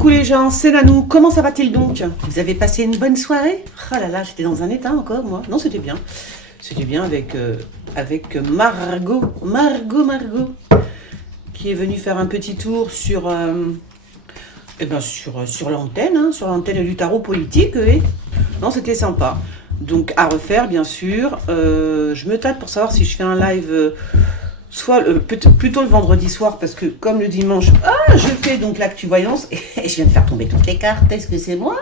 Coucou les gens, c'est Nanou, comment ça va-t-il donc? Vous avez passé une bonne soirée? Ah là là, j'étais dans un état encore moi. Non, c'était bien. C'était bien avec Margot, qui est venue faire un petit tour sur, sur l'antenne, hein, sur l'antenne du tarot politique. Et... Non, c'était sympa. Donc à refaire, bien sûr. Je me tâte pour savoir si je fais un live... soit plutôt le vendredi soir, parce que comme le dimanche, je fais donc l'actu voyance, et je viens de faire tomber toutes les cartes. Est-ce que c'est moi?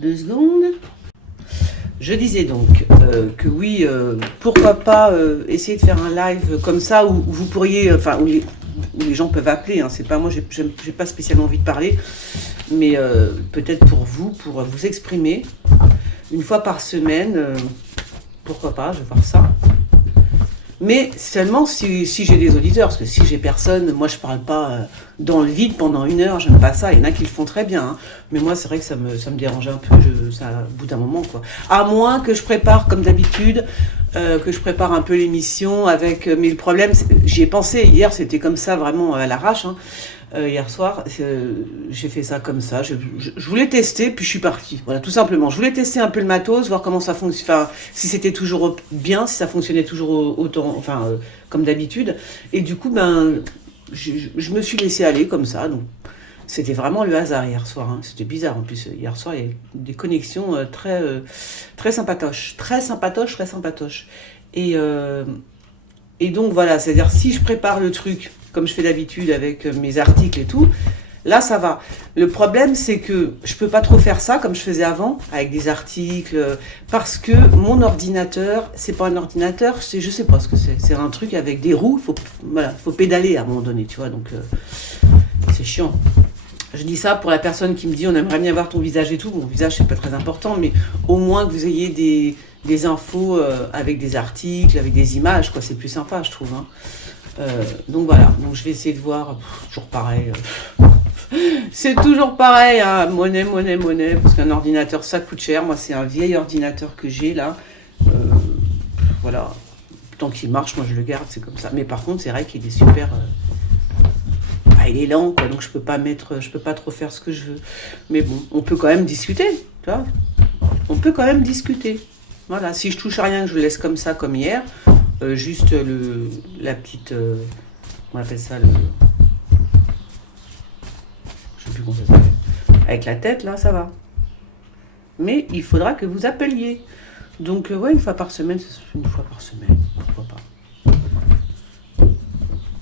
2 secondes. Je disais donc que oui, pourquoi pas essayer de faire un live comme ça, où vous pourriez, où les gens peuvent appeler, hein, c'est pas moi, j'ai pas spécialement envie de parler, mais peut-être pour vous exprimer, une fois par semaine, pourquoi pas, je vais voir ça. Mais seulement si j'ai des auditeurs, parce que si j'ai personne, moi je parle pas dans le vide pendant 1 heure, j'aime pas ça. Il y en a qui le font très bien, hein. Mais moi c'est vrai que ça me dérange un peu, ça, au bout d'un moment quoi. À moins que je prépare comme d'habitude, que je prépare un peu l'émission avec. Mais le problème, j'y ai pensé hier, c'était comme ça vraiment à l'arrache. Hein. Hier soir, j'ai fait ça comme ça. Je voulais tester, puis je suis partie. Voilà, tout simplement. Je voulais tester un peu le matos, voir comment ça fonctionne, enfin, si c'était toujours bien, si ça fonctionnait toujours autant, comme d'habitude. Et du coup, je me suis laissée aller comme ça. Donc, c'était vraiment le hasard hier soir. Hein. C'était bizarre en plus. Hier soir, il y a des connexions très sympatoches, très sympatoches. Et donc voilà, c'est-à-dire si je prépare le truc comme je fais d'habitude avec mes articles et tout, là ça va. Le problème c'est que je peux pas trop faire ça comme je faisais avant, avec des articles, parce que mon ordinateur, c'est pas un ordinateur, je sais pas ce que c'est. C'est un truc avec des roues, faut pédaler à un moment donné, tu vois, donc c'est chiant. Je dis ça pour la personne qui me dit on aimerait bien voir ton visage et tout. Mon visage c'est pas très important, mais au moins que vous ayez des infos avec des articles, avec des images, quoi, c'est plus sympa je trouve. Hein. Donc voilà, donc je vais essayer de voir, toujours pareil. C'est toujours pareil, hein. Monnaie, parce qu'un ordinateur ça coûte cher. Moi c'est un vieil ordinateur que j'ai là. Voilà, tant qu'il marche, moi je le garde, c'est comme ça. Mais par contre c'est vrai qu'il est super... il est lent, quoi, donc je peux pas trop faire ce que je veux. Mais bon, on peut quand même discuter, tu vois. On peut quand même discuter. Voilà, si je touche à rien, que je le laisse comme ça, comme hier, juste la petite, on appelle ça je sais plus comment ça s'appelle. Avec la tête, là, ça va. Mais il faudra que vous appeliez. Donc, ouais, une fois par semaine, pourquoi pas.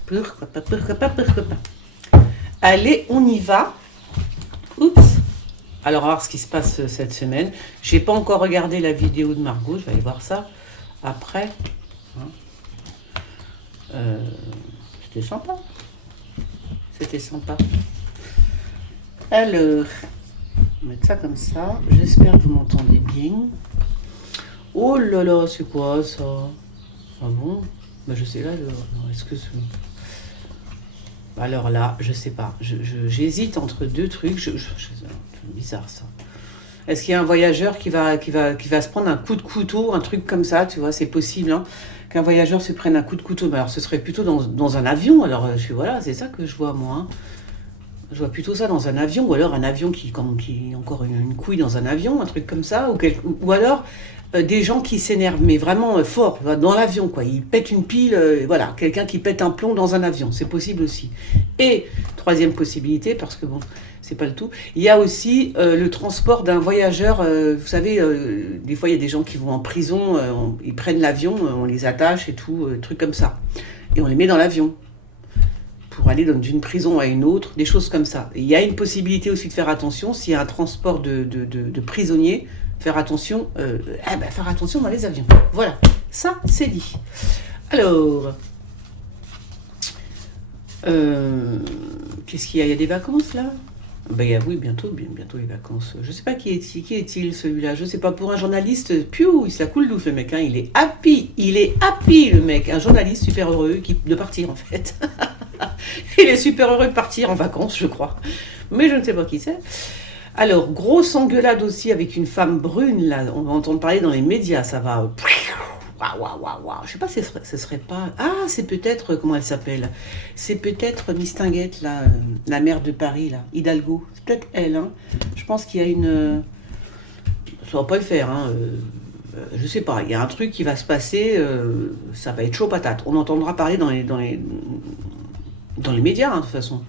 Pourquoi pas. Allez, on y va. Oups. Alors, on va voir ce qui se passe cette semaine. J'ai pas encore regardé la vidéo de Margot. Je vais aller voir ça après. C'était sympa. Alors, on va mettre ça comme ça. J'espère que vous m'entendez bien. Oh là là, c'est quoi ça? Ah bon? Je sais là. Est-ce que alors là, je sais pas. J'hésite entre 2 trucs. C'est bizarre ça. Est-ce qu'il y a un voyageur qui va se prendre un coup de couteau, un truc comme ça, tu vois, c'est possible, hein, qu'un voyageur se prenne un coup de couteau. Mais alors ce serait plutôt dans un avion. Alors voilà, c'est ça que je vois moi. Hein. Je vois plutôt ça dans un avion, ou alors un avion qui encore une couille dans un avion, un truc comme ça, ou alors des gens qui s'énervent, mais vraiment fort, dans l'avion, quoi. Ils pètent une pile, voilà, quelqu'un qui pète un plomb dans un avion, c'est possible aussi. Et, 3e possibilité, parce que bon, c'est pas le tout, il y a aussi le transport d'un voyageur, vous savez, des fois il y a des gens qui vont en prison, ils prennent l'avion, on les attache et tout, trucs comme ça, et on les met dans l'avion, pour aller d'une prison à une autre, des choses comme ça. Et il y a une possibilité aussi de faire attention, s'il y a un transport de prisonniers, faire attention dans les avions. Voilà, ça c'est dit. Alors, qu'est-ce qu'il y a? Il y a des vacances là? Oui, bientôt les vacances. Je sais pas qui est-il celui-là, je sais pas, pour un journaliste, piou, il se la coule douce le mec, hein. Il est happy le mec, un journaliste super heureux de partir en fait. Il est super heureux de partir en vacances, je crois. Mais je ne sais pas qui c'est. Alors, grosse engueulade aussi avec une femme brune, là. On va entendre parler dans les médias, ça va... Waouh. Je sais pas si ce serait pas. Ah, c'est peut-être. Comment elle s'appelle? C'est peut-être Mistinguette, là, la maire de Paris, là, Hidalgo. C'est peut-être elle, hein. Je pense qu'il y a une. Ça va pas le faire, hein. Je sais pas. Il y a un truc qui va se passer. Ça va être chaud patate. On entendra parler dans les médias, hein, de toute façon.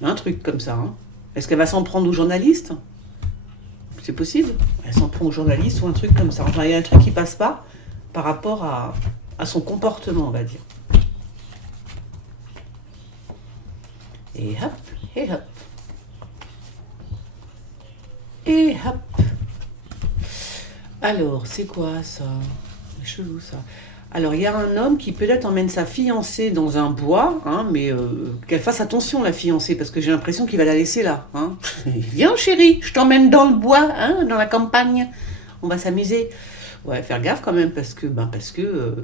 Il y a un truc comme ça, hein. Est-ce qu'elle va s'en prendre aux journalistes? C'est possible. Elle s'en prend aux journalistes ou un truc comme ça. Enfin, il y a un truc qui passe pas par rapport à son comportement, on va dire. Et hop, et hop. Et hop. Alors, c'est quoi ça? C'est chelou ça. Alors, il y a un homme qui peut-être emmène sa fiancée dans un bois, hein, mais qu'elle fasse attention, la fiancée, parce que j'ai l'impression qu'il va la laisser là. Hein. Viens, chérie, je t'emmène dans le bois, hein, dans la campagne. On va s'amuser. Ouais, faire gaffe quand même, parce que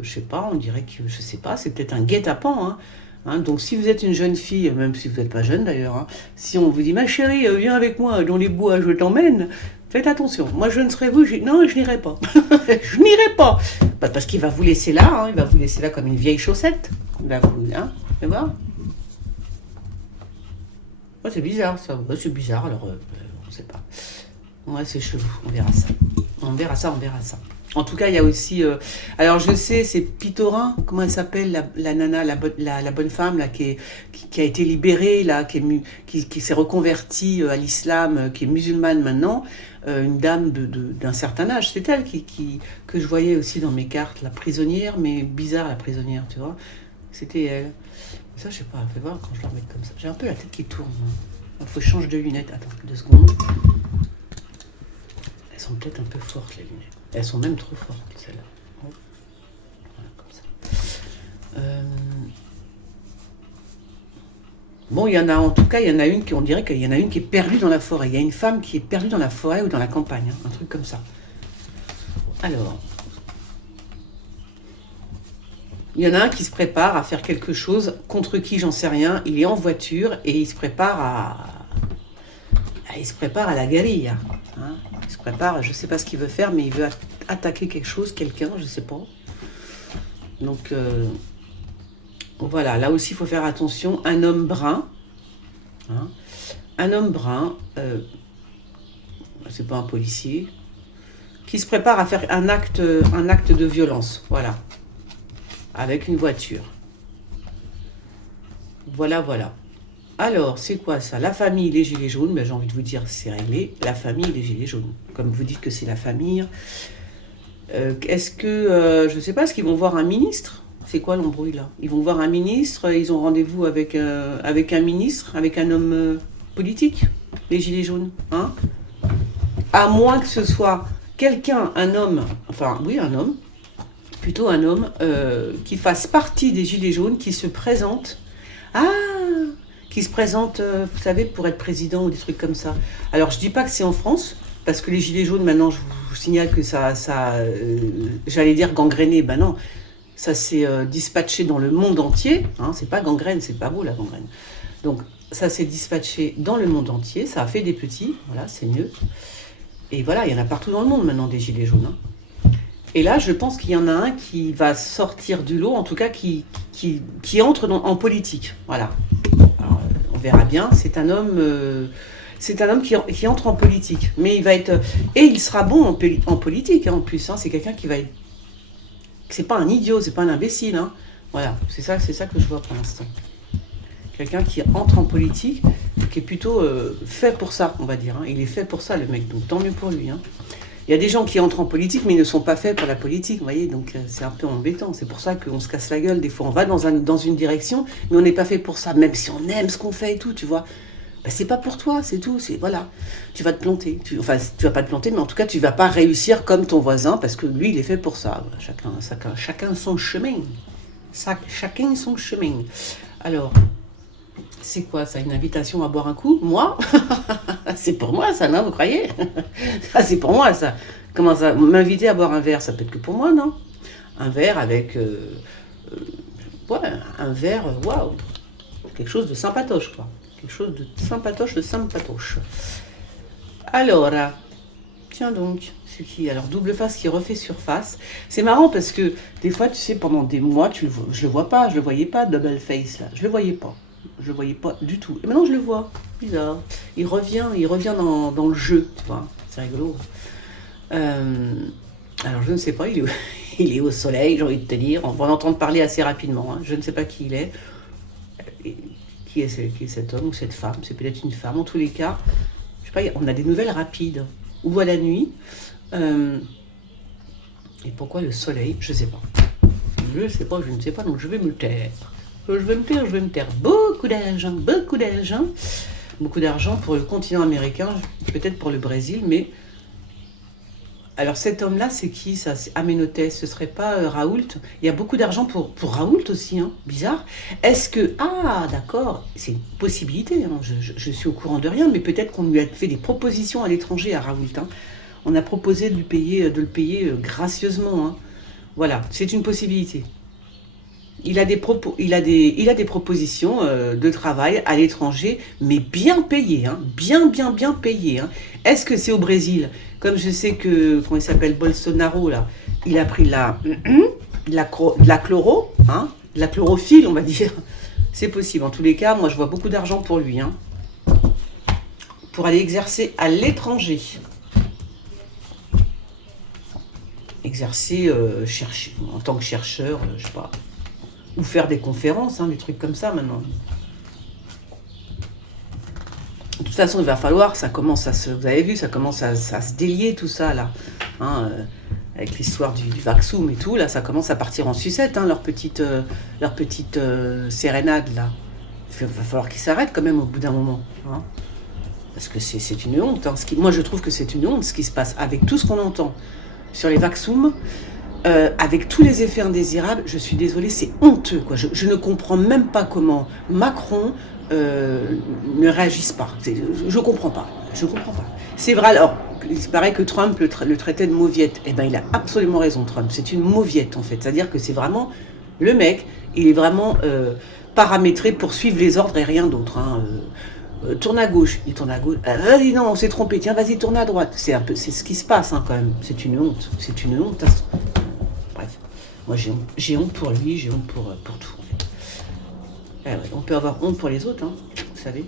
je sais pas, on dirait que, je sais pas, c'est peut-être un guet-apens. Hein. Donc, si vous êtes une jeune fille, même si vous n'êtes pas jeune d'ailleurs, hein, si on vous dit, ma chérie, viens avec moi dans les bois, je t'emmène. Faites attention, moi je ne serai vous, non, je n'irai pas. Je n'irai pas. Parce qu'il va vous laisser là, hein, il va vous laisser là comme une vieille chaussette. Il va vous, hein, tu vois. Ouais, c'est bizarre ça, ouais, c'est bizarre, alors on ne sait pas. Ouais, c'est chelou, on verra ça. On verra ça. En tout cas, il y a aussi... alors, je sais, c'est Pitorin, comment elle s'appelle, la nana, la bonne femme, là, qui a été libérée, là, qui s'est reconvertie à l'islam, qui est musulmane maintenant, une dame d'un certain âge. C'est elle que je voyais aussi dans mes cartes, la prisonnière, mais bizarre, la prisonnière, tu vois. C'était elle. Ça, je sais pas, fais voir quand je la remets comme ça. J'ai un peu la tête qui tourne. Il faut que je change de lunettes. Attends, 2 secondes. Elles sont peut-être un peu fortes, les lunettes. Elles sont même trop fortes, celles-là. Voilà, comme ça. Bon, il y en a, en tout cas, il y en a une on dirait qu'il y en a une qui est perdue dans la forêt. Il y a une femme qui est perdue dans la forêt ou dans la campagne, hein, un truc comme ça. Alors, il y en a un qui se prépare à faire quelque chose, contre qui, j'en sais rien. Il est en voiture et il se prépare à la guérilla. Hein. Il se prépare, je ne sais pas ce qu'il veut faire, mais il veut attaquer quelque chose, quelqu'un, je ne sais pas. Donc, voilà, là aussi, il faut faire attention. Un homme brun, hein, c'est pas un policier, qui se prépare à faire un acte de violence, voilà, avec une voiture. Voilà. Alors, c'est quoi ça? La famille, les gilets jaunes, ben, j'ai envie de vous dire, c'est réglé. La famille, les gilets jaunes. Comme vous dites que c'est la famille. Est-ce que, je ne sais pas, est-ce qu'ils vont voir un ministre? C'est quoi l'embrouille là? Ils vont voir un ministre, ils ont rendez-vous avec un ministre, avec un homme politique, les gilets jaunes. Hein? À moins que ce soit quelqu'un, un homme, plutôt un homme, qui fasse partie des gilets jaunes, qui se présente. Qui se présente, vous savez, pour être président ou des trucs comme ça. Alors, je dis pas que c'est en France, parce que les gilets jaunes, maintenant, je vous signale que j'allais dire gangréné, ben non, ça s'est dispatché dans le monde entier, hein, c'est pas gangrène, c'est pas beau la gangrène. Donc, ça s'est dispatché dans le monde entier, ça a fait des petits, voilà, c'est mieux. Et voilà, il y en a partout dans le monde maintenant, des gilets jaunes. Hein. Et là, je pense qu'il y en a un qui va sortir du lot, en tout cas, qui entre en politique, voilà. Alors, on verra bien, c'est un homme qui entre en politique, mais il va être, et il sera bon en politique, hein, en plus, hein, c'est quelqu'un qui va être, c'est pas un idiot, c'est pas un imbécile, hein, voilà, c'est ça que je vois pour l'instant. Quelqu'un qui entre en politique, qui est plutôt fait pour ça, on va dire, hein. Il est fait pour ça, le mec, donc tant mieux pour lui, hein. Il y a des gens qui entrent en politique, mais ils ne sont pas faits pour la politique, vous voyez, donc c'est un peu embêtant. C'est pour ça qu'on se casse la gueule. Des fois, on va dans une direction, mais on n'est pas fait pour ça. Même si on aime ce qu'on fait et tout, tu vois. Ben, c'est pas pour toi, c'est tout. Voilà. Tu vas te planter. Enfin, tu vas pas te planter, mais en tout cas, tu vas pas réussir comme ton voisin, parce que lui, il est fait pour ça. Chacun son chemin. Chacun son chemin. Alors, c'est quoi ça? Une invitation à boire un coup? Moi? C'est pour moi ça, non? Vous croyez? Ah, c'est pour moi ça. Comment ça? M'inviter à boire un verre, ça peut être que pour moi, non? Un verre avec... ouais, un verre, waouh! Quelque chose de sympatoche, quoi. Quelque chose de sympatoche, de sympatoche. Alors, Tiens donc, c'est qui? Alors, double face qui refait surface. C'est marrant parce que des fois, tu sais, pendant des mois, je le vois pas, je le voyais pas, double face là. Je le voyais pas. Je le voyais pas du tout. Et maintenant, je le vois. Bizarre. Il revient dans le jeu, tu vois. C'est rigolo. Alors, je ne sais pas, il est au soleil, j'ai envie de te dire. On va en entendre parler assez rapidement. Hein. Je ne sais pas qui il est. Qui est cet homme ou cette femme? C'est peut-être une femme. En tous les cas, je sais pas, on a des nouvelles rapides. Ou à la nuit. Et pourquoi le soleil? Je ne sais pas. Je ne sais pas, je ne sais pas, donc je vais me taire. Je vais me taire. Beaucoup d'argent, beaucoup d'argent. Beaucoup d'argent pour le continent américain, peut-être pour le Brésil, mais... Alors cet homme-là, c'est qui ça? C'est Amenhotep, ce serait pas Raoult? Il y a beaucoup d'argent pour Raoult aussi, hein? Bizarre. Est-ce que... Ah, d'accord, c'est une possibilité, hein. Je suis au courant de rien, mais peut-être qu'on lui a fait des propositions à l'étranger à Raoult, hein. On a proposé de le payer gracieusement, hein. Voilà, c'est une possibilité. Il a des propositions de travail à l'étranger, mais bien payées, hein, bien payées. Hein. Est-ce que c'est au Brésil? Comme je sais que, comment il s'appelle, Bolsonaro, là, il a pris de la chloro, hein, de la chlorophylle, on va dire. C'est possible. En tous les cas, moi, je vois beaucoup d'argent pour lui, hein, pour aller exercer à l'étranger. Exercer en tant que chercheur, je sais pas. Ou faire des conférences, hein, des trucs comme ça maintenant. De toute façon, il va falloir, ça commence à se... Vous avez vu, ça commence à se délier tout ça, là. Hein, avec l'histoire du Vaxoum et tout, là, ça commence à partir en sucette, hein, leur petite sérénade, là. Il va falloir qu'ils s'arrêtent quand même au bout d'un moment. Hein. Parce que c'est une honte. Hein. Moi, je trouve que c'est une honte ce qui se passe avec tout ce qu'on entend sur les Vaxoum. Avec tous les effets indésirables, je suis désolée, c'est honteux, quoi. Je ne comprends même pas comment Macron ne réagisse pas. Je comprends pas. Je comprends pas. C'est vrai, alors, il paraît que Trump le traitait de mauviette. Eh ben, il a absolument raison, Trump. C'est une mauviette, en fait. C'est-à-dire que c'est vraiment... Le mec, il est vraiment paramétré pour suivre les ordres et rien d'autre. Hein. Tourne à gauche, il tourne à gauche. Vas-y, non, on s'est trompé. Tiens, vas-y, tourne à droite. C'est ce qui se passe, hein, quand même. C'est une honte. C'est une honte. Bref, moi j'ai honte pour lui, j'ai honte pour tout en fait. Ouais, on peut avoir honte pour les autres, hein, vous savez.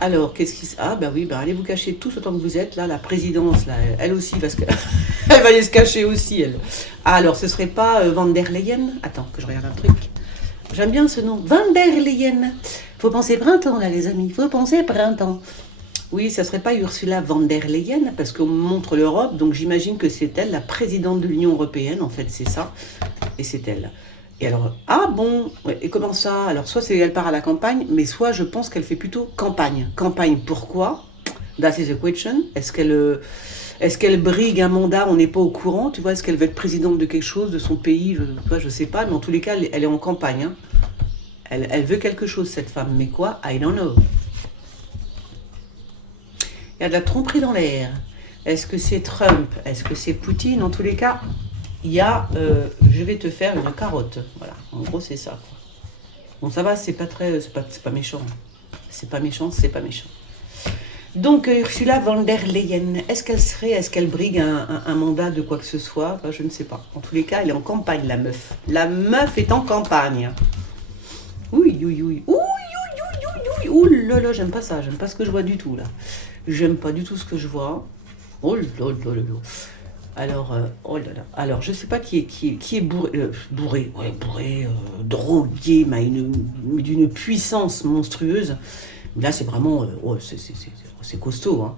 Alors, qu'est-ce qui se... Ah bah oui, bah allez vous cacher tous autant que vous êtes, là, la présidence, là, elle aussi, parce que elle va aller se cacher aussi, elle. Ah, alors, ce serait pas Van der Leyen? Attends, que je regarde un truc. J'aime bien ce nom, Van der Leyen. Faut penser printemps, là, les amis, faut penser printemps. Oui, ça serait pas Ursula von der Leyen, parce qu'on montre l'Europe, donc j'imagine que c'est elle, la présidente de l'Union européenne, en fait, c'est ça, et c'est elle. Et alors, ah bon, ouais, et comment ça? Alors, soit elle part à la campagne, mais soit je pense qu'elle fait plutôt campagne. Campagne, pourquoi? That is the question. Est-ce qu'elle brigue un mandat, on n'est pas au courant, tu vois? Est-ce qu'elle veut être présidente de quelque chose, de son pays? Je sais pas, mais en tous les cas, elle est en campagne. Hein. Elle veut quelque chose, cette femme, mais quoi? I don't know. Il y a de la tromperie dans l'air. Est-ce que c'est Trump? Est-ce que c'est Poutine? En tous les cas, il y a... je vais te faire une carotte. Voilà, en gros, c'est ça. Quoi. Bon, ça va, c'est pas méchant. C'est pas méchant, c'est pas méchant. Donc, Ursula von der Leyen, est-ce qu'elle brigue un mandat de quoi que ce soit? Enfin, je ne sais pas. En tous les cas, elle est en campagne, la meuf. La meuf est en campagne. Oui. Ouh là là, j'aime pas ça. J'aime pas ce que je vois du tout, là. J'aime pas du tout ce que je vois. Oh là là là là. Alors, oh là là. Alors, je sais pas qui est bourré, drogué, mais d'une puissance monstrueuse. Là, c'est vraiment, c'est costaud. Hein.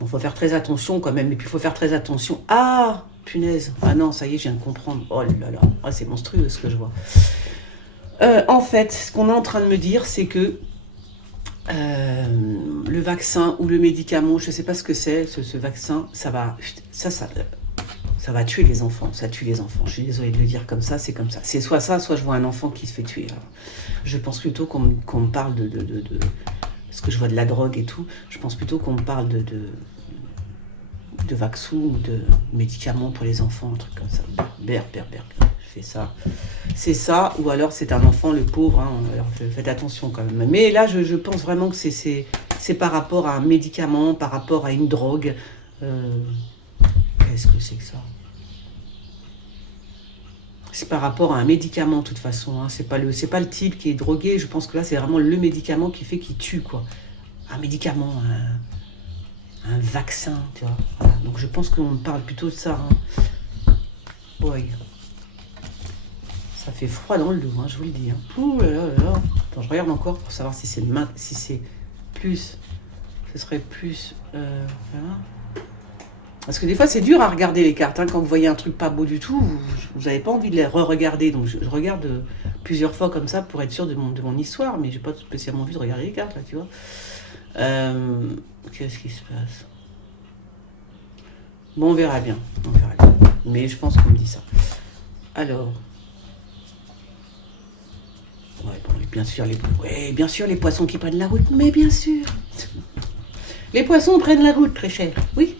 Bon, faut faire très attention quand même. Et puis, il faut faire très attention. Ah, punaise. Ah non, ça y est, je viens de comprendre. Oh là là. Ah, c'est monstrueux ce que je vois. En fait, ce qu'on est en train de me dire, c'est que le vaccin ou le médicament, je ne sais pas ce que c'est, ce vaccin, ça va tuer les enfants. Ça tue les enfants. Je suis désolée de le dire comme ça, c'est comme ça. C'est soit ça, soit je vois un enfant qui se fait tuer. Alors, je pense plutôt qu'on me parle de... Parce que je vois de la drogue et tout, je pense plutôt qu'on me parle de vaccin ou de médicaments pour les enfants, un truc comme ça. Je fais ça. C'est ça, ou alors c'est un enfant, le pauvre. Hein, alors faites attention quand même. Mais là, je pense vraiment que c'est par rapport à un médicament, par rapport à une drogue. qu'est-ce que c'est que ça? C'est par rapport à un médicament, de toute façon. Hein. C'est pas le type qui est drogué. Je pense que là, c'est vraiment le médicament qui fait qu'il tue, quoi. Un médicament, un vaccin, tu vois. Voilà. Donc, je pense qu'on parle plutôt de ça. Hein. Boy. Ça fait froid dans le dos, hein, je vous le dis. Hein. Ouh là là là là. Attends, je regarde encore pour savoir si c'est plus. Ce serait plus. Voilà. Parce que des fois, c'est dur à regarder les cartes. Hein. Quand vous voyez un truc pas beau du tout, vous n'avez pas envie de les re-regarder. Donc, je regarde plusieurs fois comme ça pour être sûr de mon histoire. Mais j'ai pas spécialement envie de regarder les cartes, là, tu vois. Qu'est-ce qui se passe? Bon, on verra bien. On verra bien. Mais je pense qu'on me dit ça. Alors. Ouais, bon, bien sûr, les poissons qui prennent la route. Mais bien sûr. Les poissons prennent la route, très cher. Oui.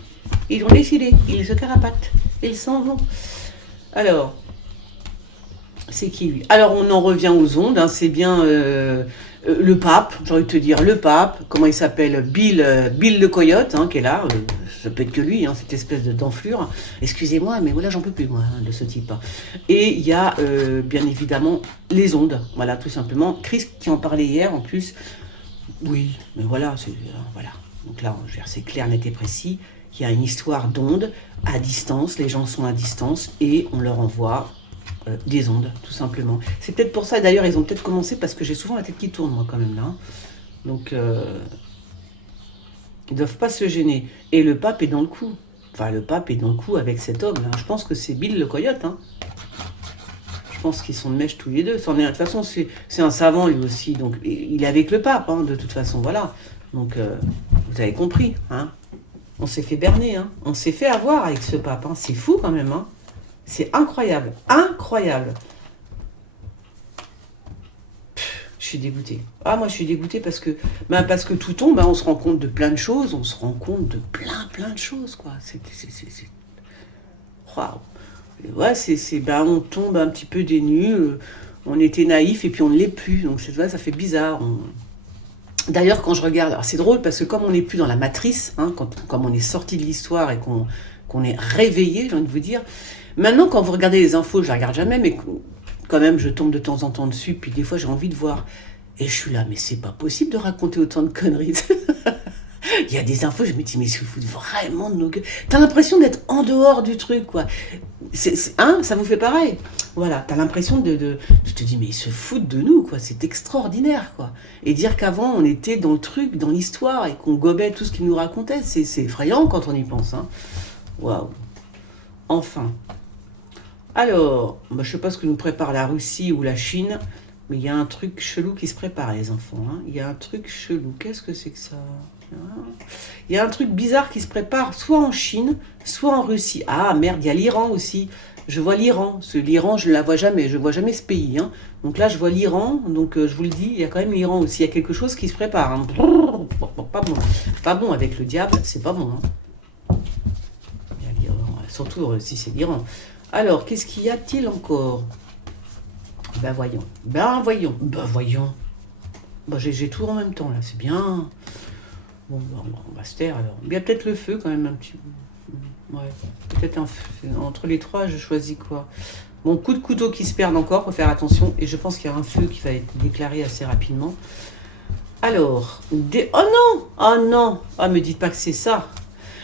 Ils ont décidé, ils se carapatent, ils s'en vont. Alors, c'est qui lui? Alors, on en revient aux ondes, hein, c'est bien le pape, j'ai envie de te dire, le pape, comment il s'appelle? Bill le coyote, hein, qui est là, ça peut être que lui, hein, cette espèce d'enflure. Excusez-moi, mais voilà, j'en peux plus, moi, hein, de ce type. Hein. Et il y a, bien évidemment, les ondes, voilà, tout simplement. Chris qui en parlait hier, en plus, oui, mais voilà, voilà. Donc là, c'est clair, net et précis. Il y a une histoire d'ondes à distance, les gens sont à distance et on leur envoie des ondes, tout simplement. C'est peut-être pour ça, d'ailleurs, ils ont peut-être commencé parce que j'ai souvent la tête qui tourne, moi, quand même, là. Donc, ils ne doivent pas se gêner. Et le pape est dans le coup. Enfin, le pape est dans le coup avec cet homme, là. Je pense que c'est Bill le coyote, hein. Je pense qu'ils sont de mèche tous les deux. De toute façon, c'est un savant, lui aussi. Donc, il est avec le pape, hein, de toute façon, voilà. Donc, vous avez compris, hein. On s'est fait berner, hein. On s'est fait avoir avec ce pape. Hein. C'est fou quand même. Hein. C'est incroyable. Incroyable. Je suis dégoûtée. Ah, moi, je suis dégoûtée parce que tout tombe. Hein. On se rend compte de plein de choses. On se rend compte de plein de choses, quoi. C'est... Waouh. Ouais, on tombe un petit peu des nues. On était naïfs et puis on ne l'est plus. Donc, ça fait bizarre. D'ailleurs, quand je regarde, alors c'est drôle parce que comme on n'est plus dans la matrice, hein, comme on est sorti de l'histoire et qu'on est réveillé, j'ai envie de vous dire, maintenant quand vous regardez les infos, je ne les regarde jamais, mais quand même je tombe de temps en temps dessus, puis des fois j'ai envie de voir. Et je suis là, mais c'est pas possible de raconter autant de conneries. Il y a des infos, je me dis, mais ils se foutent vraiment de nos gueules. T'as l'impression d'être en dehors du truc, quoi. Hein, ça vous fait pareil. Voilà, t'as l'impression je te dis, mais ils se foutent de nous, quoi. C'est extraordinaire, quoi. Et dire qu'avant, on était dans le truc, dans l'histoire, et qu'on gobait tout ce qu'ils nous racontaient, c'est effrayant quand on y pense, hein. Waouh. Enfin. Alors, je sais pas ce que nous prépare la Russie ou la Chine, mais il y a un truc chelou qui se prépare, les enfants, hein. Il y a un truc chelou. Qu'est-ce que c'est que ça ? Il y a un truc bizarre qui se prépare, soit en Chine, soit en Russie. Ah merde, il y a l'Iran aussi. Je vois l'Iran. L'Iran, je ne la vois jamais. Je ne vois jamais ce pays. Hein. Donc là, je vois l'Iran. Donc je vous le dis, il y a quand même l'Iran aussi. Il y a quelque chose qui se prépare. Hein. Pas bon. Pas bon avec le diable, c'est pas bon. Hein. Il y a l'Iran. Surtout si c'est l'Iran. Alors, qu'est-ce qu'il y a-t-il encore? Ben voyons. J'ai tout en même temps là. C'est bien. Bon, on va se taire alors. Il y a peut-être le feu quand même un petit peu. Ouais, peut-être un feu. Entre les trois, je choisis quoi? Bon, coup de couteau qui se perdent encore, faut faire attention. Et je pense qu'il y a un feu qui va être déclaré assez rapidement. Alors, oh non! Oh non! Ah, me dites pas que c'est ça.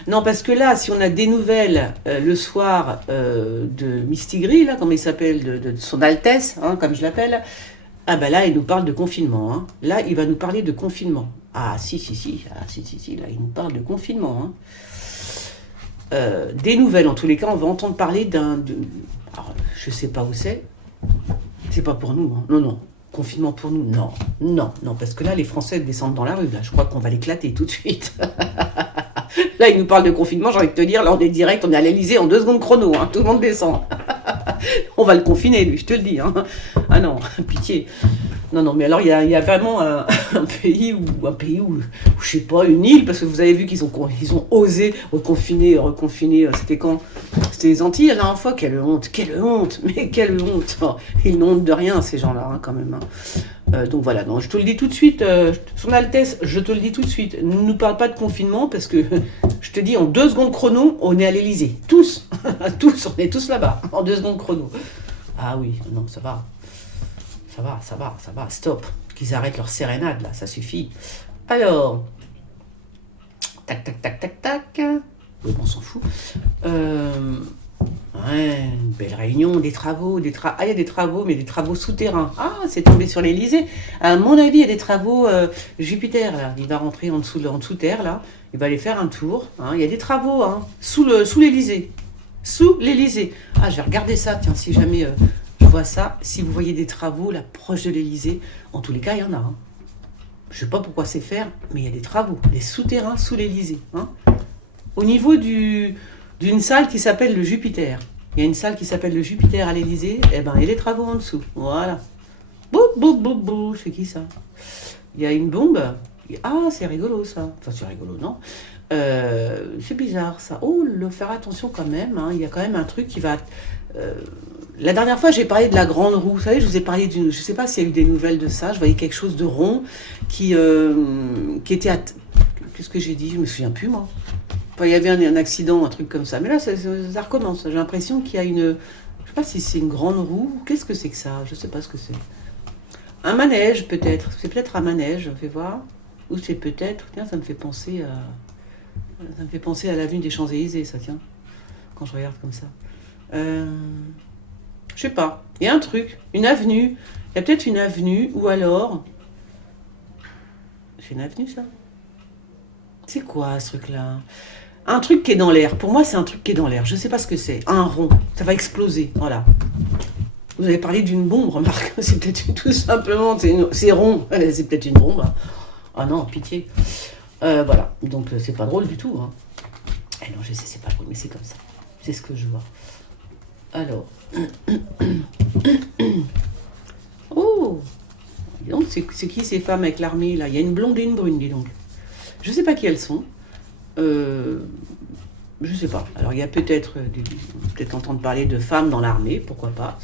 Non, parce que là, si on a des nouvelles le soir de Mistigris, là, comme il s'appelle, de son Altesse, hein, comme je l'appelle, ah ben là, il nous parle de confinement. Hein. Là, il va nous parler de confinement. Ah si, là, il nous parle de confinement. Hein. Des nouvelles, en tous les cas, on va entendre parler alors, je sais pas où c'est. C'est pas pour nous. Hein. Non. Confinement pour nous, non, parce que là, les Français descendent dans la rue. Là, je crois qu'on va l'éclater tout de suite. Là, il nous parle de confinement, j'ai envie de te dire, là, on est direct, on est à l'Elysée en 2 secondes chrono. Hein, tout le monde descend. On va le confiner, lui, je te le dis. Hein. Ah non, pitié. Non, mais alors il y a vraiment un pays où, je sais pas, une île, parce que vous avez vu qu'ils ont osé reconfiner, c'était quand? C'était les Antilles la dernière fois, quelle honte, mais quelle honte. Oh, ils n'ont honte de rien, ces gens-là, hein, quand même. Hein. Donc voilà, non, je te le dis tout de suite, Son Altesse, je te le dis tout de suite, ne nous parle pas de confinement parce que je te dis en 2 secondes chrono, on est à l'Elysée. Tous, tous, on est tous là-bas, en 2 secondes chrono. Ah oui, non, ça va. Ça va, stop. Qu'ils arrêtent leur sérénade là, ça suffit. Alors, tac, tac, tac, tac, tac. Oui, bon, on s'en fout. Ouais, une belle réunion, des travaux, Ah, il y a des travaux, mais des travaux souterrains. Ah, c'est tombé sur l'Elysée. À mon avis, il y a des travaux Jupiter, là. Il va rentrer en dessous terre, là. Il va aller faire un tour. Hein. Il y a des travaux, hein, sous l'Elysée. Sous l'Elysée. Ah, je vais regarder ça, tiens, si jamais je vois ça. Si vous voyez des travaux, là, proche de l'Elysée, en tous les cas, il y en a. Hein. Je sais pas pourquoi c'est faire, mais il y a des travaux, des souterrains sous l'Elysée. Hein. Au niveau d'une salle qui s'appelle le Jupiter. Il y a une salle qui s'appelle le Jupiter à l'Elysée, et ben il y a des travaux en dessous. Voilà. Bouh, bouh, bouh, bouh, c'est qui ça? Il y a une bombe. Ah, c'est rigolo ça. Enfin, c'est rigolo, non? C'est bizarre ça. Oh, faire attention quand même. Hein. Il y a quand même un truc qui va. euh, La dernière fois, j'ai parlé de la grande roue. Vous savez, je vous ai parlé d'une. Je sais pas s'il y a eu des nouvelles de ça. Je voyais quelque chose de rond qui était. Qu'est-ce que j'ai dit? Je me souviens plus, moi. Enfin, il y avait un accident, un truc comme ça. Mais là, ça recommence. J'ai l'impression qu'il y a une. Je sais pas si c'est une grande roue. Qu'est-ce que c'est que ça? Je sais pas ce que c'est. Un manège, peut-être. C'est peut-être un manège, on fait voir. Ou c'est peut-être. Tiens, ça me fait penser à. Ça me fait penser à l'avenue des Champs-Élysées, ça, tiens. Quand je regarde comme ça. Je sais pas. Il y a un truc. Une avenue. Il y a peut-être une avenue, ou alors. C'est une avenue, ça? C'est quoi, ce truc-là? Un truc qui est dans l'air. Pour moi, c'est un truc qui est dans l'air. Je ne sais pas ce que c'est. Un rond. Ça va exploser. Voilà. Vous avez parlé d'une bombe, remarque. C'est peut-être tout simplement. C'est rond. C'est peut-être une bombe. Ah non, pitié. Voilà. Donc, c'est pas drôle du tout. Hein. Eh non, je sais, c'est pas drôle, mais c'est comme ça. C'est ce que je vois. Alors. Oh! Dis donc, c'est qui ces femmes avec l'armée, là? Il y a une blonde et une brune, dis donc. Je ne sais pas qui elles sont. Je sais pas. Alors il y a peut-être entendre parler de femmes dans l'armée, pourquoi pas.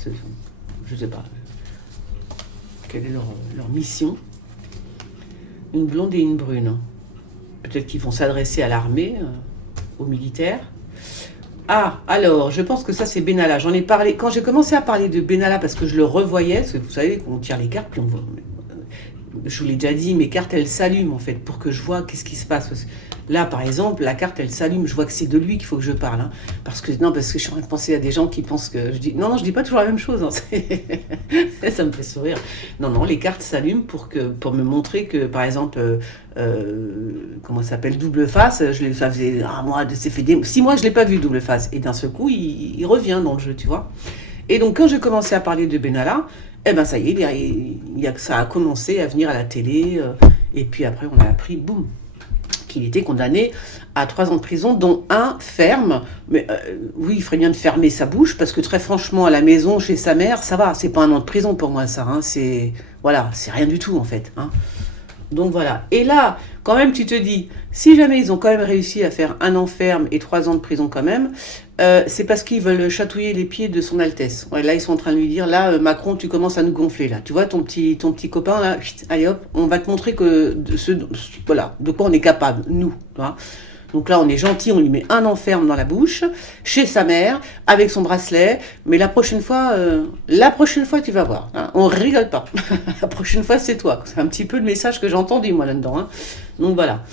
Je sais pas. Quelle est leur mission? Une blonde et une brune. Peut-être qu'ils vont s'adresser à l'armée, aux militaires. Ah, alors, je pense que ça c'est Benalla. J'en ai parlé. Quand j'ai commencé à parler de Benalla, parce que je le revoyais, parce que vous savez qu'on tire les cartes, puis on voit. Je vous l'ai déjà dit, mes cartes elles s'allument en fait pour que je vois qu'est-ce qui se passe. Là par exemple, la carte elle s'allume, je vois que c'est de lui qu'il faut que je parle. Hein. Parce que je suis en train de penser à des gens qui pensent que je dis. Non, je dis pas toujours la même chose. Hein. Ça me fait sourire. Non, les cartes s'allument pour me montrer que par exemple, comment ça s'appelle, double face, ça faisait 6 mois je l'ai pas vu double face. Et d'un seul coup, il revient dans le jeu, tu vois. Et donc quand j'ai commencé à parler de Benalla, eh ben ça y est, ça a commencé à venir à la télé. Et puis après, on a appris, boum, qu'il était condamné à 3 ans de prison, dont un ferme. Mais oui, il ferait bien de fermer sa bouche, parce que très franchement, à la maison, chez sa mère, ça va. C'est pas 1 an de prison pour moi, ça. Hein, c'est rien du tout, en fait. Hein. Donc voilà. Et là, quand même, tu te dis, si jamais ils ont quand même réussi à faire 1 an ferme et 3 ans de prison quand même, c'est parce qu'ils veulent chatouiller les pieds de son Altesse. Ouais, là, ils sont en train de lui dire, là, Macron, tu commences à nous gonfler, là. Tu vois, ton petit copain, là, chut, allez hop, on va te montrer voilà, de quoi on est capable, nous. Tu vois. Donc là, on est gentil, on lui met 1 an ferme dans la bouche, chez sa mère, avec son bracelet. Mais la prochaine fois, tu vas voir. Hein, on rigole pas. La prochaine fois, c'est toi. C'est un petit peu le message que j'ai entendu, moi, là-dedans. Hein. Donc voilà.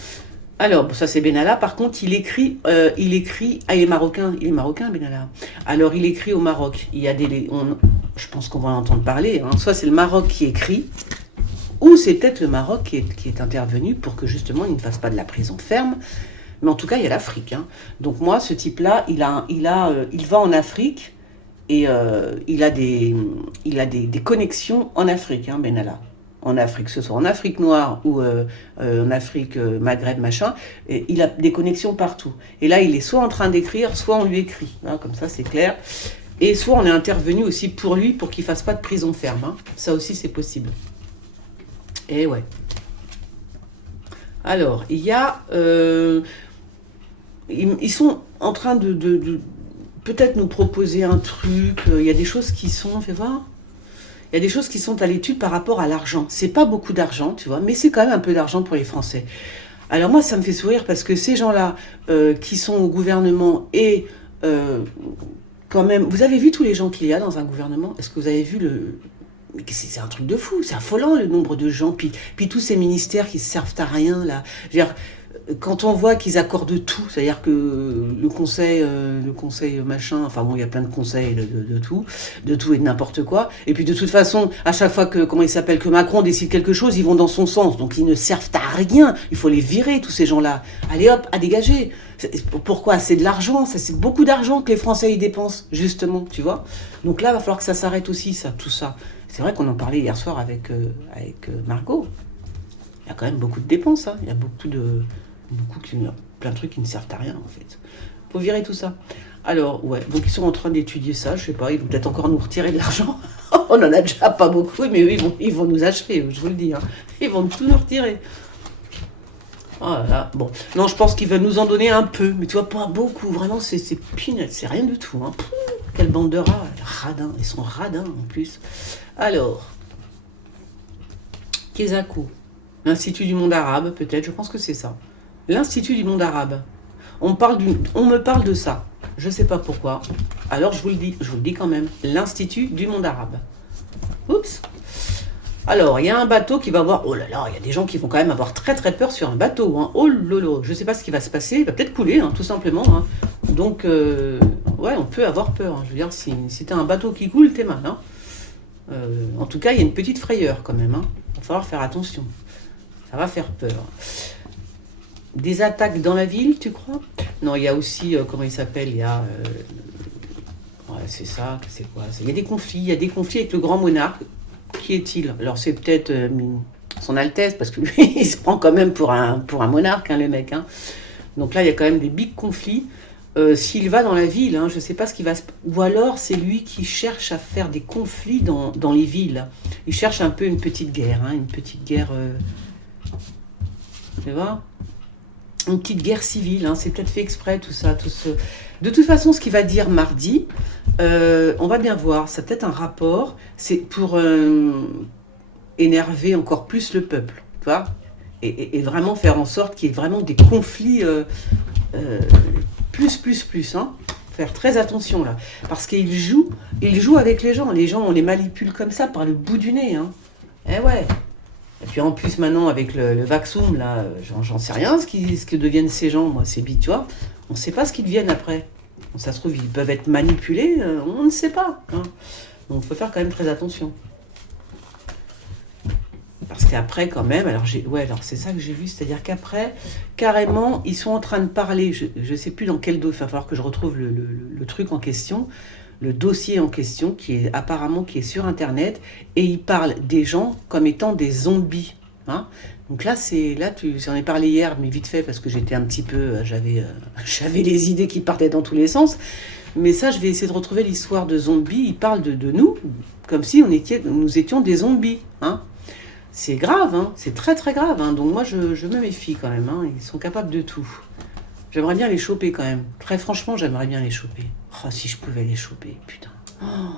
Alors, ça c'est Benalla. Par contre, il écrit. Ah, il est marocain. Il est marocain, Benalla. Alors, il écrit au Maroc. Il y a je pense qu'on va en entendre parler. Hein. Soit c'est le Maroc qui écrit, ou c'est peut-être le Maroc qui est intervenu pour que justement il ne fasse pas de la prison ferme. Mais en tout cas, il y a l'Afrique. Hein. Donc moi, ce type-là, il va en Afrique et il a des connexions en Afrique, hein, Benalla. En Afrique, que ce soit en Afrique noire ou en Afrique Maghreb, machin, et il a des connexions partout. Et là, il est soit en train d'écrire, soit on lui écrit. Hein, comme ça, c'est clair. Et soit on est intervenu aussi pour lui, pour qu'il ne fasse pas de prison ferme. Hein. Ça aussi, c'est possible. Et ouais. Alors, il y a... ils sont en train de peut-être nous proposer un truc. Il y a des choses qui sont... Fais voir. Il y a des choses qui sont à l'étude par rapport à l'argent. C'est pas beaucoup d'argent, tu vois, mais c'est quand même un peu d'argent pour les Français. Alors moi, ça me fait sourire parce que ces gens-là qui sont au gouvernement et quand même... Vous avez vu tous les gens qu'il y a dans un gouvernement? Est-ce que vous avez vu le... C'est un truc de fou, c'est affolant le nombre de gens, puis tous ces ministères qui ne servent à rien, là. Je veux dire, quand on voit qu'ils accordent tout, c'est-à-dire que le conseil machin, enfin bon, il y a plein de conseils de tout et de n'importe quoi, et puis de toute façon, à chaque fois que, comment il s'appelle, que Macron décide quelque chose, ils vont dans son sens, donc ils ne servent à rien, il faut les virer, tous ces gens-là. Allez hop, à dégager. Pourquoi? C'est de l'argent, c'est beaucoup d'argent que les Français y dépensent, justement, tu vois. Donc là, il va falloir que ça s'arrête aussi, ça, tout ça. C'est vrai qu'on en parlait hier soir avec Margot. Il y a quand même beaucoup de dépenses, hein. Il y a plein de trucs qui ne servent à rien, en fait. Faut virer tout ça. Alors, ouais, donc ils sont en train d'étudier ça, je sais pas, ils vont peut-être encore nous retirer de l'argent. On en a déjà pas beaucoup, mais eux, ils vont nous achever, je vous le dis, hein. Ils vont tout nous retirer. Oh là là, bon. Non, je pense qu'ils veulent nous en donner un peu, mais tu vois, pas beaucoup. Vraiment, c'est peanuts, c'est rien du tout, hein. Quelle bande de rats, radins, ils sont radins en plus. Alors, Kezaku, l'Institut du monde arabe, peut-être, je pense que c'est ça. L'Institut du monde arabe. On me parle de ça. Je ne sais pas pourquoi. Alors je vous le dis quand même. L'Institut du monde arabe. Oups. Alors, il y a un bateau qui va avoir... Oh là là, il y a des gens qui vont quand même avoir très très peur sur un bateau, hein. Oh lolo, je ne sais pas ce qui va se passer. Il va peut-être couler, hein, tout simplement, hein. Donc, ouais, on peut avoir peur, hein. Je veux dire, si t'as un bateau qui coule, t'es mal, hein. En tout cas, il y a une petite frayeur quand même, hein. Il va falloir faire attention. Ça va faire peur. Des attaques dans la ville, tu crois? Non, il y a aussi, comment il s'appelle? Il y a... ouais, c'est ça, c'est quoi? Il y a des conflits avec le grand monarque. Qui est-il? Alors c'est peut-être son Altesse, parce que lui, il se prend quand même pour un monarque, hein, le mec, hein. Donc là, il y a quand même des big conflits. S'il va dans la ville, hein, je ne sais pas ce qui va se... Ou alors, c'est lui qui cherche à faire des conflits dans les villes. Il cherche un peu une petite guerre, hein, une petite guerre... tu vois? Une petite guerre civile, hein, c'est peut-être fait exprès, tout ça, tout ce... De toute façon, ce qu'il va dire mardi, on va bien voir, ça a peut-être un rapport, c'est pour énerver encore plus le peuple, tu vois, et vraiment faire en sorte qu'il y ait vraiment des conflits plus, hein. Faire très attention là, parce qu'il joue avec les gens, on les manipule comme ça par le bout du nez, hein. Eh ouais. Et puis en plus maintenant avec le Vaxoum, là, j'en sais rien ce que deviennent ces gens, moi, c'est bite, tu vois. On ne sait pas ce qu'ils deviennent après. Bon, ça se trouve, ils peuvent être manipulés, on ne sait pas, hein. Donc il faut faire quand même très attention. Parce qu'après quand même, alors c'est ça que j'ai vu, c'est-à-dire qu'après, carrément, ils sont en train de parler, je ne sais plus dans quel dossier, il va falloir que je retrouve le truc en question, le dossier en question, qui est sur Internet, et il parle des gens comme étant des zombies, hein. Donc là, j'en ai parlé hier, mais vite fait, parce que j'étais un petit peu, j'avais les idées qui partaient dans tous les sens, mais ça, je vais essayer de retrouver l'histoire de zombies. Il parle de nous, comme si nous étions des zombies, hein. C'est grave, hein, c'est très très grave, hein. Donc moi, je me méfie quand même, hein. Ils sont capables de tout. J'aimerais bien les choper quand même. Très franchement, j'aimerais bien les choper. Oh, si je pouvais les choper, putain. Oh,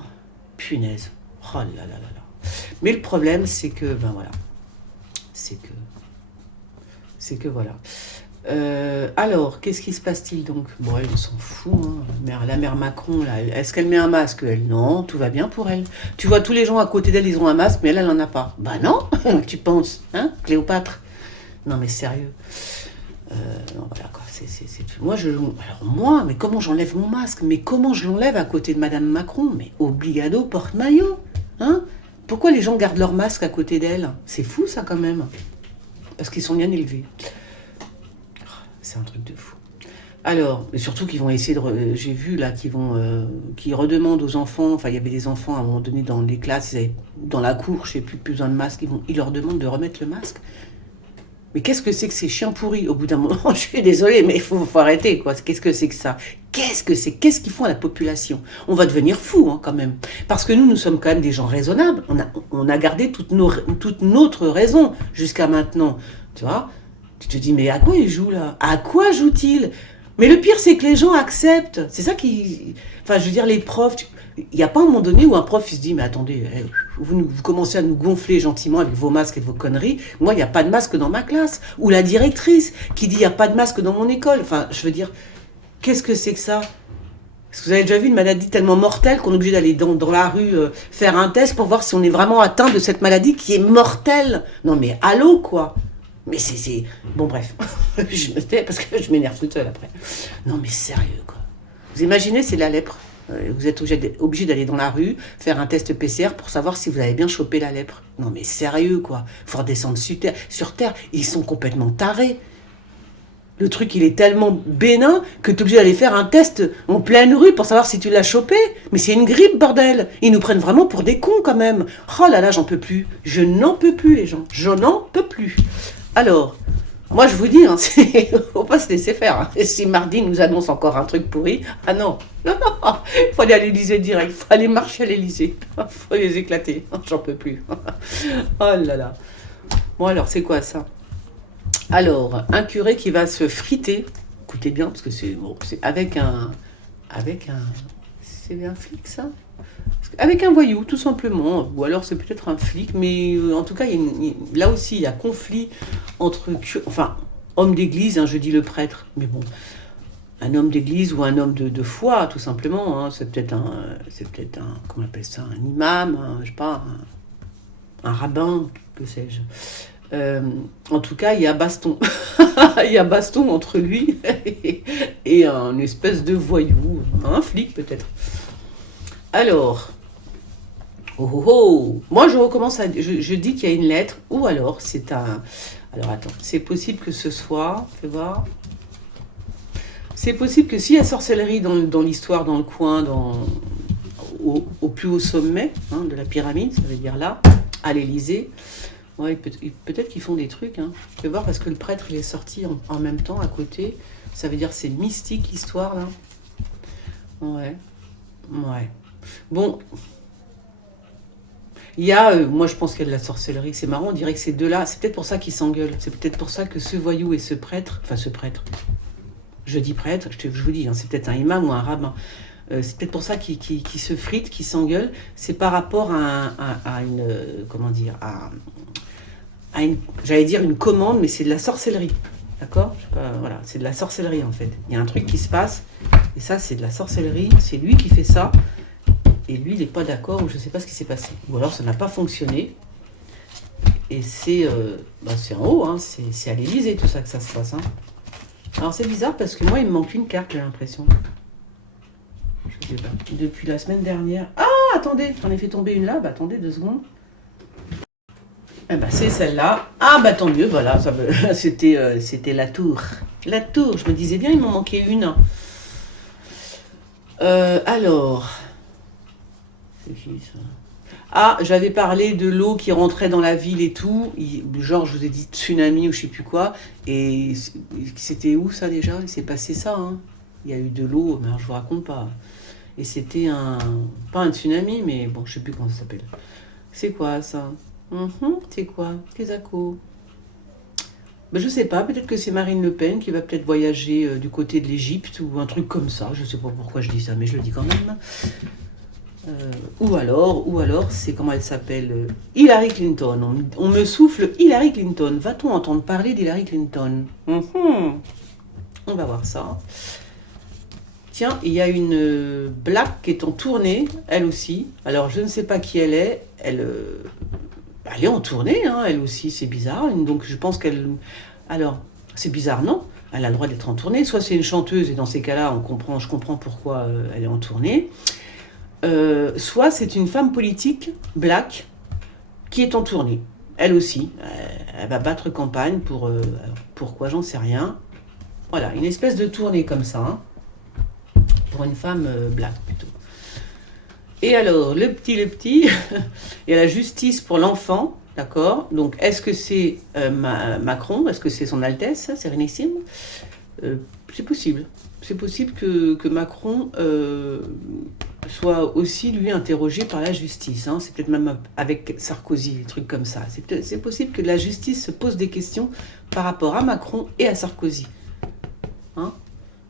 punaise. Oh là là là là. Mais le problème, c'est que, ben voilà. C'est que voilà. Alors, qu'est-ce qui se passe-t-il donc? Bon, elle, on s'en fout, hein. La mère Macron, là, est-ce qu'elle met un masque, elle? Non, tout va bien pour elle. Tu vois, tous les gens à côté d'elle, ils ont un masque, mais elle n'en a pas. Bah non, tu penses, hein, Cléopâtre? Non, mais sérieux. Non, voilà, quoi. Moi, mais comment j'enlève mon masque? Mais comment je l'enlève à côté de Madame Macron? Mais obligado porte-maillot, hein? Pourquoi les gens gardent leur masque à côté d'elle? C'est fou, ça, quand même. Parce qu'ils sont bien élevés. C'est un truc de fou. Alors, mais surtout qu'ils vont essayer de... J'ai vu, là, qui redemandent aux enfants... Enfin, il y avait des enfants, à un moment donné, dans les classes, dans la cour, je sais plus besoin de masque, ils leur demandent de remettre le masque. Mais qu'est-ce que c'est que ces chiens pourris? Au bout d'un moment, je suis désolée, mais il faut arrêter, quoi. Qu'est-ce que c'est que ça? Qu'est-ce qu'ils font à la population? On va devenir fous, hein, quand même. Parce que nous sommes quand même des gens raisonnables. On a gardé toute notre raison jusqu'à maintenant. Tu vois? Tu te dis, mais à quoi il joue, là? À quoi joue-t-il? Mais le pire, c'est que les gens acceptent. C'est ça qui... Enfin, je veux dire, les profs... Il n'y a pas un moment donné où un prof, il se dit, mais attendez... vous commencez à nous gonfler gentiment avec vos masques et vos conneries. Moi, il n'y a pas de masque dans ma classe. Ou la directrice qui dit il n'y a pas de masque dans mon école. Enfin, je veux dire, qu'est-ce que c'est que ça? Est-ce que vous avez déjà vu une maladie tellement mortelle qu'on est obligé d'aller dans la rue faire un test pour voir si on est vraiment atteint de cette maladie qui est mortelle? Non mais allô quoi. Mais c'est... Bon bref, je me tais parce que je m'énerve toute seule après. Non mais sérieux quoi. Vous imaginez, c'est la lèpre. Vous êtes obligé d'aller dans la rue, faire un test PCR pour savoir si vous avez bien chopé la lèpre. Non mais sérieux quoi. Faut redescendre sur Terre. Ils sont complètement tarés. Le truc, il est tellement bénin que tu es obligé d'aller faire un test en pleine rue pour savoir si tu l'as chopé. Mais c'est une grippe, bordel. Ils nous prennent vraiment pour des cons, quand même. Oh là là, j'en peux plus. Je n'en peux plus, les gens. Je n'en peux plus. Alors, moi, je vous dis, hein, faut pas se laisser faire. Hein. Et si mardi nous annonce encore un truc pourri, ah non. Non, non. Il faut aller à l'Élysée direct. Il faut aller marcher à l'Élysée. Il faut les éclater. J'en peux plus. Oh là là. Bon, alors, c'est quoi ça? Alors, un curé qui va se friter, écoutez bien, parce que c'est avec un... C'est un flic, ça? Avec un voyou, tout simplement. Ou alors c'est peut-être un flic, mais en tout cas, là aussi, il y a conflit entre... Enfin, homme d'église, hein, je dis le prêtre, mais bon, un homme d'église ou un homme de foi, tout simplement. Hein, c'est peut-être un... Comment on appelle ça? Un imam, je sais pas, un rabbin, que sais-je. En tout cas, il y a baston. Il y a baston entre lui et un espèce de voyou, un flic peut-être. Alors, oh oh oh, moi je recommence je dis qu'il y a une lettre, ou alors c'est un... Alors attends, c'est possible que ce soit, fais voir. C'est possible que s'il y a sorcellerie dans l'histoire, dans le coin, au plus haut sommet de la pyramide, ça veut dire là, à l'Élysée. Ouais, peut-être qu'ils font des trucs. Hein. Je vais voir parce que le prêtre il est sorti en même temps à côté. Ça veut dire c'est mystique l'histoire là. Ouais. Ouais. Bon. Il y a, moi je pense qu'il y a de la sorcellerie. C'est marrant, on dirait que ces deux-là, c'est peut-être pour ça qu'ils s'engueulent. C'est peut-être pour ça que ce voyou et ce prêtre, enfin ce prêtre, je dis prêtre, je vous dis, hein, c'est peut-être un imam ou un rabbin. C'est peut-être pour ça qu'ils se fritent, qu'ils s'engueulent. C'est par rapport à une, comment dire, j'allais dire une commande, mais c'est de la sorcellerie. D'accord? Voilà, c'est de la sorcellerie en fait. Il y a un truc qui se passe, et ça c'est de la sorcellerie, c'est lui qui fait ça, et lui il n'est pas d'accord, ou je ne sais pas ce qui s'est passé. Ou alors ça n'a pas fonctionné, et c'est en haut, hein, c'est à l'Élysée tout ça que ça se passe. Hein. Alors c'est bizarre parce que moi il me manque une carte, j'ai l'impression. Je sais pas. Depuis la semaine dernière. Ah, attendez, j'en ai fait tomber une là, bah attendez 2 secondes. Eh ben, c'est celle-là. Ah bah tant mieux, voilà, c'était la tour. La tour, je me disais bien, il m'en manquait une. Alors, c'est qui ça? Ah, j'avais parlé de l'eau qui rentrait dans la ville et tout. Genre, je vous ai dit tsunami ou je sais plus quoi. Et c'était où ça déjà? Il s'est passé ça. Hein. Il y a eu de l'eau, mais alors, je vous raconte pas. Et c'était pas un tsunami, mais bon, je sais plus comment ça s'appelle. C'est quoi ça? C'est quoi? Kesako. Ben, je sais pas, peut-être que c'est Marine Le Pen qui va peut-être voyager du côté de l'Égypte ou un truc comme ça. Je sais pas pourquoi je dis ça, mais je le dis quand même. Ou alors, c'est comment elle s'appelle? Hillary Clinton. On me souffle Hillary Clinton. Va-t-on entendre parler d'Hillary Clinton? On va voir ça. Tiens, il y a une black qui est en tournée, elle aussi. Alors, je ne sais pas qui elle est. Elle est en tournée, hein, elle aussi, c'est bizarre. Donc, je pense qu'elle... Alors, c'est bizarre, non? Elle a le droit d'être en tournée. Soit c'est une chanteuse, et dans ces cas-là, je comprends pourquoi elle est en tournée. Soit c'est une femme politique, black, qui est en tournée. Elle aussi. Elle va battre campagne pour... pourquoi, j'en sais rien. Voilà, une espèce de tournée comme ça, hein. Pour une femme black plutôt. Et alors, le petit, il y a la justice pour l'enfant, d'accord? Donc, est-ce que c'est Macron? Est-ce que c'est son Altesse, Sérénissime? C'est possible. C'est possible que Macron soit aussi, lui, interrogé par la justice. Hein. C'est peut-être même avec Sarkozy, des trucs comme ça. C'est possible que la justice se pose des questions par rapport à Macron et à Sarkozy. Hein?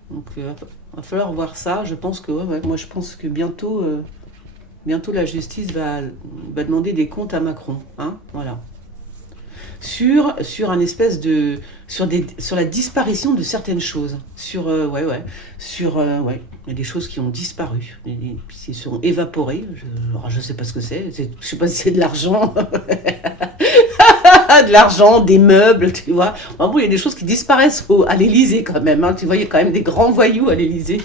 Donc, va falloir voir ça. Je pense que, moi, je pense que bientôt, Bientôt, la justice va demander des comptes à Macron. Hein, voilà. Sur un espèce de... Sur la disparition de certaines choses. Ouais. Il y a des choses qui ont disparu. Qui sont évaporées. Je sais pas ce que c'est. Je sais pas si c'est de l'argent. De l'argent, des meubles, tu vois. Bon, il y a des choses qui disparaissent à l'Élysée quand même. Hein. Tu vois, il y a quand même des grands voyous à l'Élysée.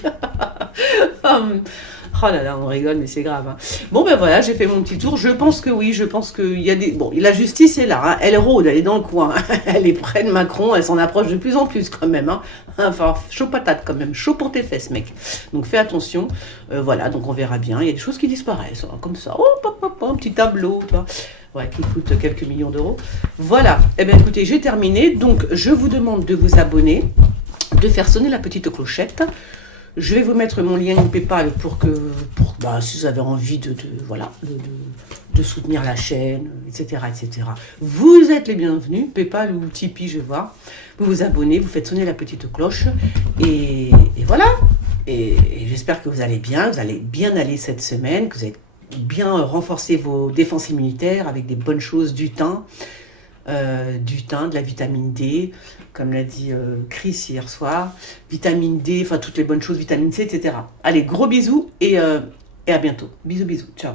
Oh là là, on rigole, mais c'est grave. Hein. Bon, ben voilà, j'ai fait mon petit tour. Je pense que oui, je pense qu'il y a des... Bon, la justice est là, hein. Elle rôde, elle est dans le coin. Elle est près de Macron, elle s'en approche de plus en plus quand même. Hein. Enfin, chaud patate quand même, chaud pour tes fesses, mec. Donc fais attention. Voilà, donc on verra bien. Il y a des choses qui disparaissent, hein, comme ça. Oh, un petit tableau, tu vois. Ouais, qui coûte quelques millions d'euros. Voilà, eh bien écoutez, j'ai terminé. Donc je vous demande de vous abonner, de faire sonner la petite clochette. Je vais vous mettre mon lien PayPal pour si vous avez envie de soutenir la chaîne, etc., etc. Vous êtes les bienvenus, PayPal ou Tipeee, je vais voir. Vous vous abonnez, vous faites sonner la petite cloche, et voilà. Et j'espère que vous allez bien aller cette semaine, que vous avez bien renforcé vos défenses immunitaires avec des bonnes choses, du thym, de la vitamine D, comme l'a dit Chris hier soir, vitamine D, enfin toutes les bonnes choses, vitamine C, etc. Allez, gros bisous et à bientôt. Bisous, bisous, ciao.